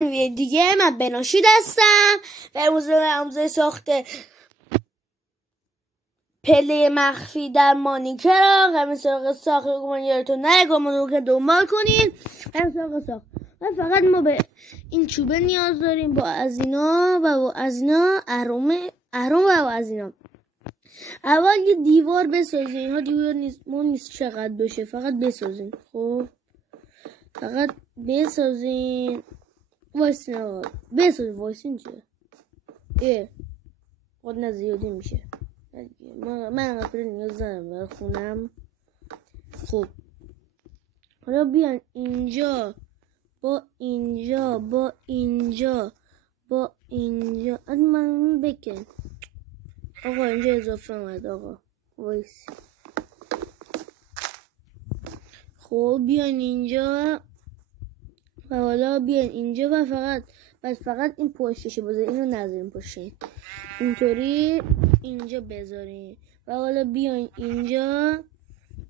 دیگه من بناشید هستم و امروز به ساخته پله مخفی در مانیکرافت. همین سراغ ساخت رو یادتون نره گمانو که دنبال کنید. همین سراغ ساخت و فقط ما به این چوبه نیاز داریم با از اینا و با از اینا اهرم و با از اینا. اول یه دیوار بسازین. اینها دیوار نیست چقدر بشه، فقط بسازین. خب فقط بسازین. وایسین آقا وایسین چه خود نزیادی میشه. من قبل نیاز دارم برای خونم. خب حالا بیان اینجا با اینجا از من بکن. آقا اینجا اضافه اومد. آقا وایس. خب بیان اینجا و حالا بیان اینجا و فقط این پشتشه بذارین. اینو نذارین پشتش، اینطوری اینجا بذارین و حالا بیان اینجا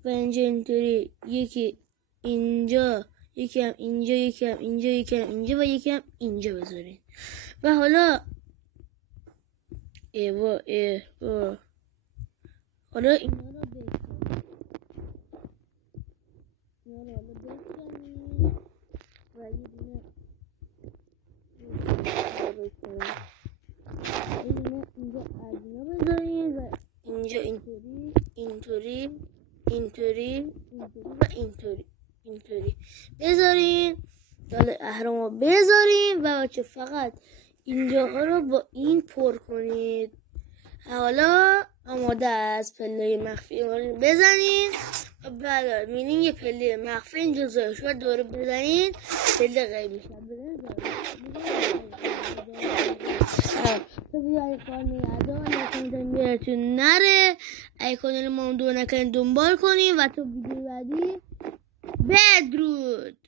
و اینجا اینطوری یکی اینجا، یکی هم اینجا، یکی هم اینجا، یکی هم اینجا و یکی هم اینجا بذارین و حالا حالا اینا رو بکنین و یه دونه اینجا از اینا بذارین و اینجا اینطوری و اینطوری بذارین. حالا اهرامو بذارین و بچه فقط اینجاها رو با این پر کنید. حالا آماده از پله مخفی بزنین و بعد میبینین یه پله مخفی اینجا ظاهر شد. دوره بزنین پله غیب میشه. نره ای کانال ما دو نکنین دنبال کنین و تا ویدیو بعدی بدرود.